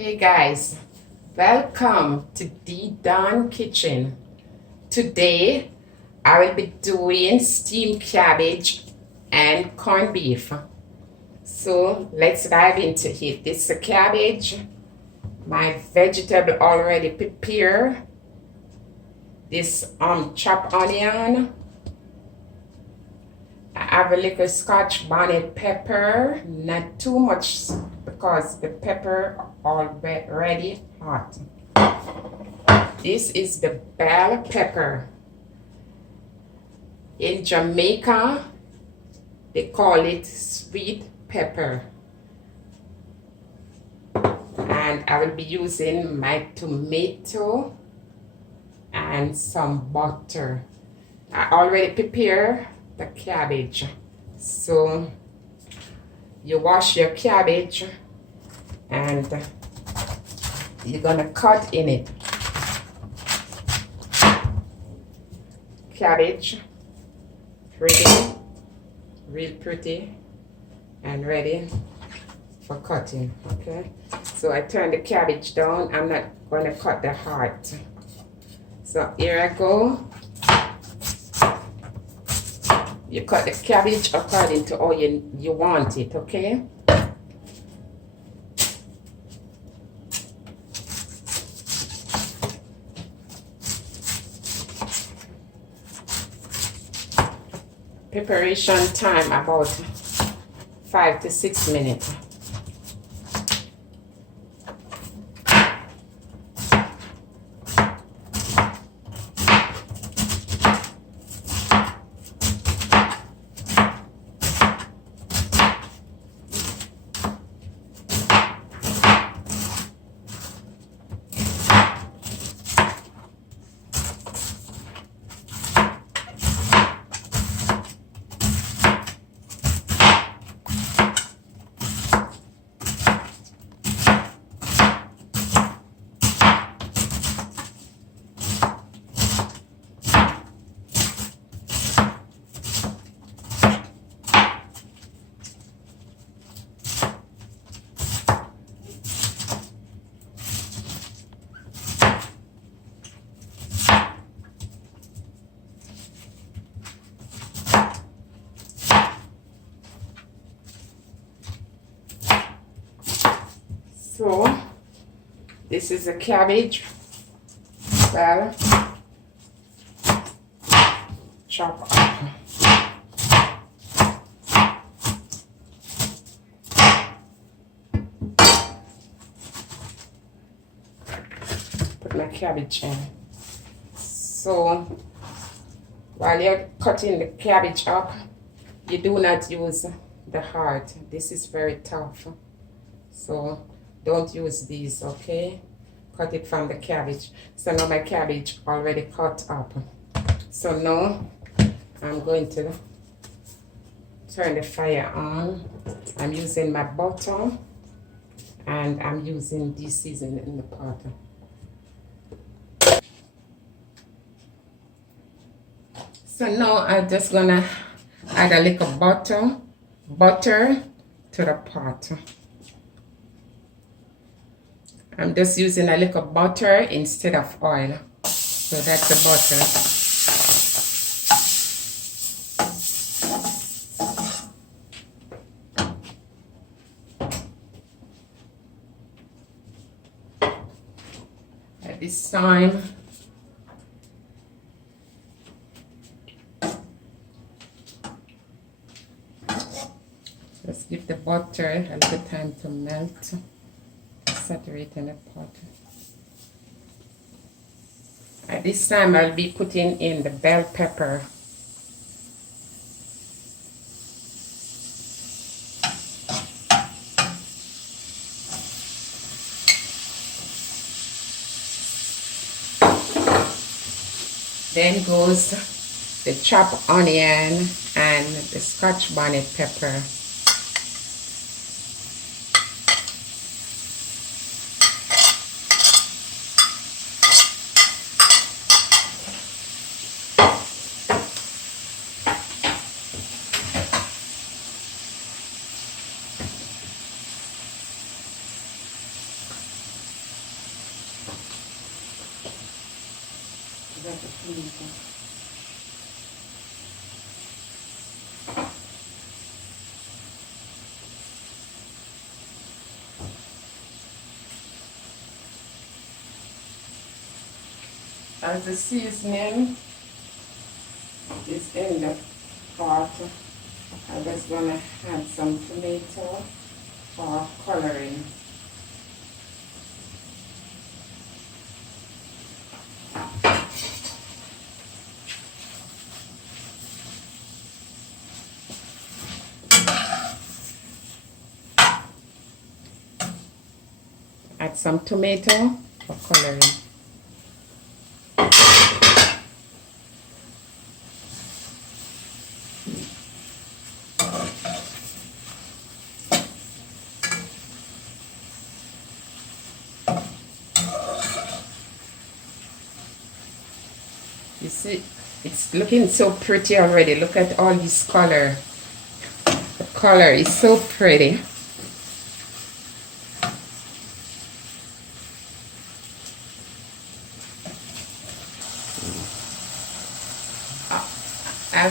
Hey guys, welcome to the Dawn Kitchen. Today I will be doing steamed cabbage and corned beef. So let's dive into it. This is the cabbage, my vegetable already prepared. This chopped onion. I have a little scotch bonnet pepper, not too much because the pepper already hot. This is the bell pepper. In Jamaica, they call it sweet pepper. And I will be using my tomato and some butter. I already prepared the cabbage. So you wash your cabbage and you're gonna cut in it. Cabbage, pretty, real pretty and ready for cutting. Okay, so I turn the cabbage down. I'm not gonna cut the heart. So here I go. You cut the cabbage according to how you want it, okay? Preparation time about 5 to 6 minutes. So this is a cabbage, well, chop up. Put my cabbage in. So while you're cutting the cabbage up, you do not use the heart. This is very tough. So don't use these, okay? Cut it from the cabbage. So now my cabbage already cut up. So now I'm going to turn the fire on. I'm using my butter and I'm using this seasoning in the pot. So now I'm just gonna add a little butter to the pot. I'm just using a little butter instead of oil. So that's the butter. At this time, just give the butter a little time to melt. Saturate in the pot. At this time, I'll be putting in the bell pepper. Then goes the chopped onion and the scotch bonnet pepper. of the tomato. As the seasoning is in the pot, I'm just gonna add some tomato for coloring. Add some tomato for coloring. You see, it's looking so pretty already. Look at all this color. The color is so pretty. I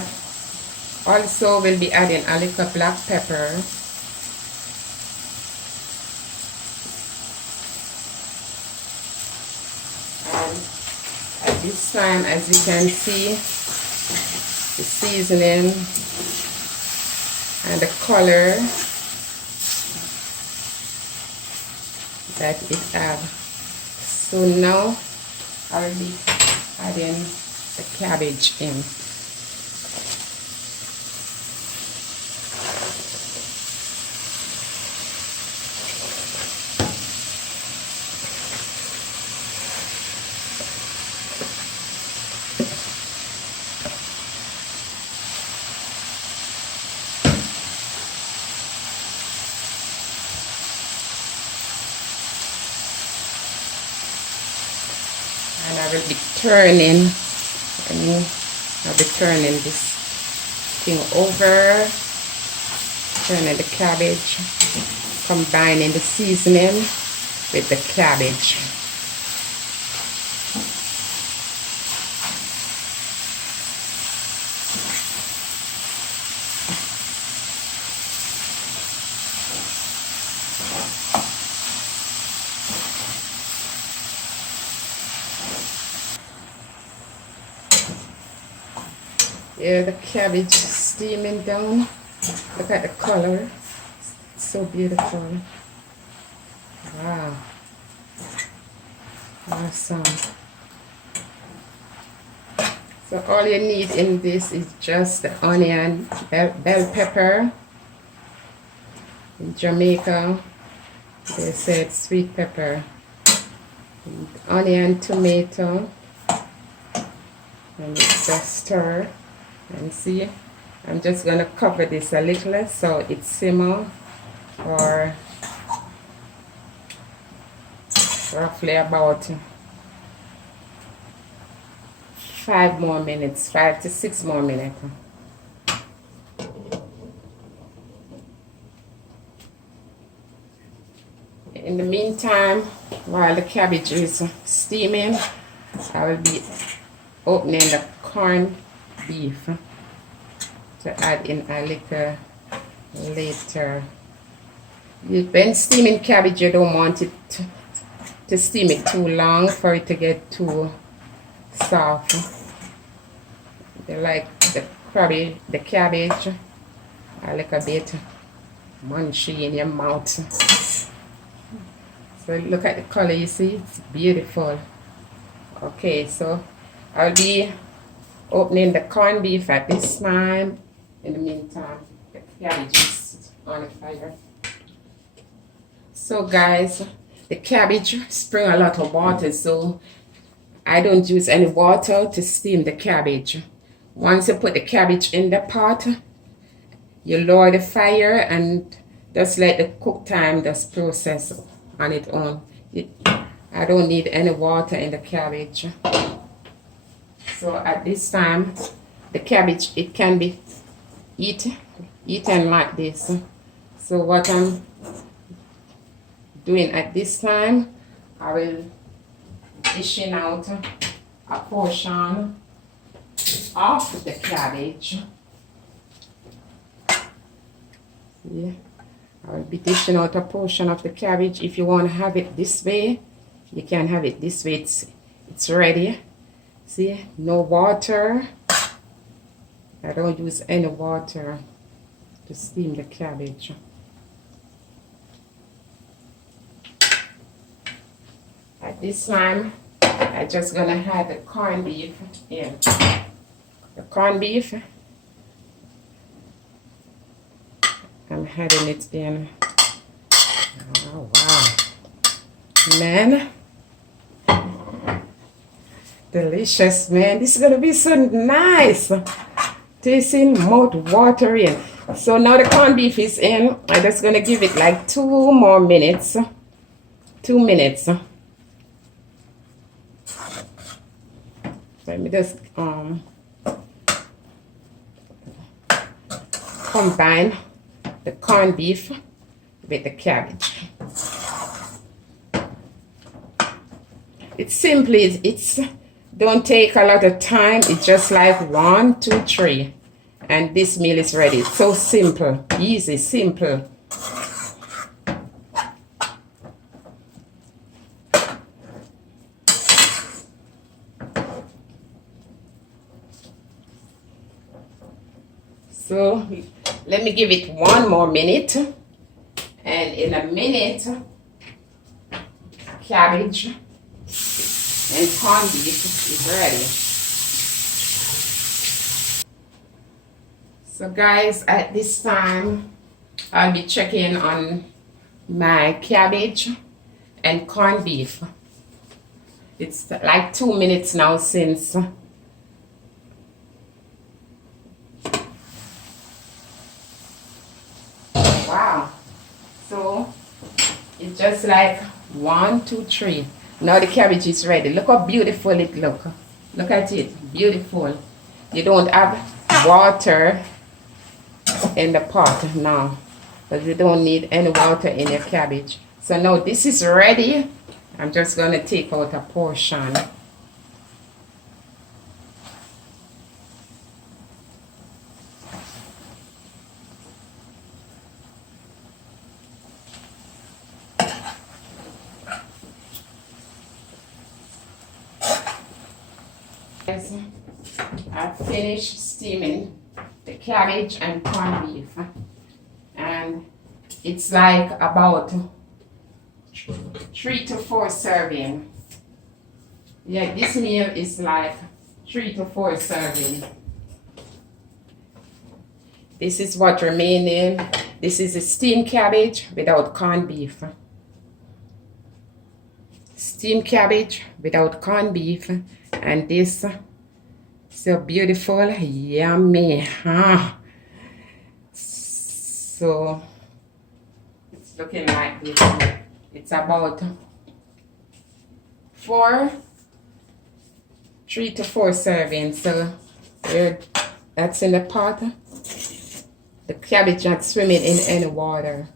also will be adding a little black pepper. And at this time, as you can see, the seasoning and the color that it have. So now I'll be adding the cabbage in. And I will be turning, and I'll be turning this thing over, turning the cabbage, combining the seasoning with the cabbage. Yeah, the cabbage is steaming down. Look at the color. It's so beautiful. Wow. Awesome. So all you need in this is just the onion, bell pepper. In Jamaica, they said sweet pepper. And onion, tomato. And it's just stir. And see, I'm just going to cover this a little so it simmer for roughly about 5 more minutes, 5 to 6 more minutes. In the meantime, while the cabbage is steaming, I will be opening the corned beef to add in a little later. When steaming cabbage, you don't want it to steam it too long for it to get too soft. You like the cabbage a little bit munchy in your mouth. So look at the color, you see, it's beautiful. Okay, so I'll be opening the corned beef at this time. In the meantime, the cabbage is on the fire. So guys, the cabbage spring a lot of water, so I don't use any water to steam the cabbage. Once you put the cabbage in the pot, you lower the fire and just let the cook time just process on its own. I don't need any water in the cabbage. So at this time, the cabbage, it can be eaten like this. So what I'm doing at this time, I will dishing out a portion of the cabbage. Yeah, I'll be dishing out a portion of the cabbage. If you want to have it this way, you can have it this way. It's ready. See, no water. I don't use any water to steam the cabbage. At this time, I'm just gonna add the corned beef in. The corned beef, I'm adding it in. Oh wow, man, delicious, man. This is gonna be so nice, tasting, mouth watering. So now the corned beef is in. I'm just gonna give it like 2 more minutes. 2 minutes. Let me just combine the corned beef with the cabbage. It's simply, it's don't take a lot of time. It's just like 1, 2, 3, and this meal is ready. It's so simple, easy, simple. So let me give it 1 more minute, and in a minute, cabbage and corned beef is ready. So guys, at this time, I'll be checking on my cabbage and corned beef. It's like 2 minutes now since. Wow, so it's just like 1, 2, 3. Now the cabbage is ready. Look how beautiful it look. Look at it, beautiful. You don't have water in the pot now, but you don't need any water in your cabbage. So now this is ready. I'm just going to take out a portion. I've finished steaming the cabbage and corned beef, and it's like about 3 to 4 serving. Yeah, this meal is like 3 to 4 serving. This is what remaining. This is a steamed cabbage without corned beef. Steamed cabbage without corned beef, and this so beautiful, yummy, huh? So it's looking like this. It's about 3 to 4 servings. So that's in the pot. The cabbage not swimming in any water,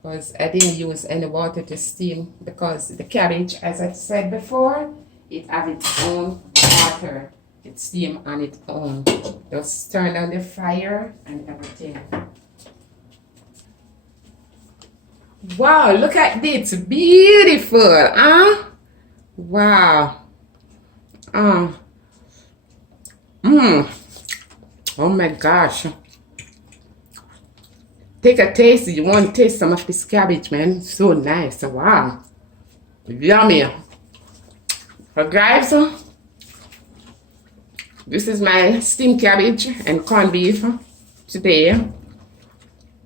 because I didn't use any water to steam, because the cabbage, as I said before, it has its own water. It's steam on its own. Just turn on the fire and everything. Wow, look at this. Beautiful, huh? Wow. Oh my gosh. Take a taste. You want to taste some of this cabbage, man. So nice. Wow. Yummy. So guys, this is my steamed cabbage and corned beef today.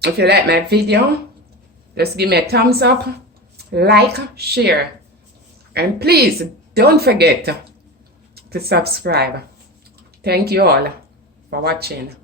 If you like my video, just give me a thumbs up, like, share, and please don't forget to subscribe. Thank you all for watching.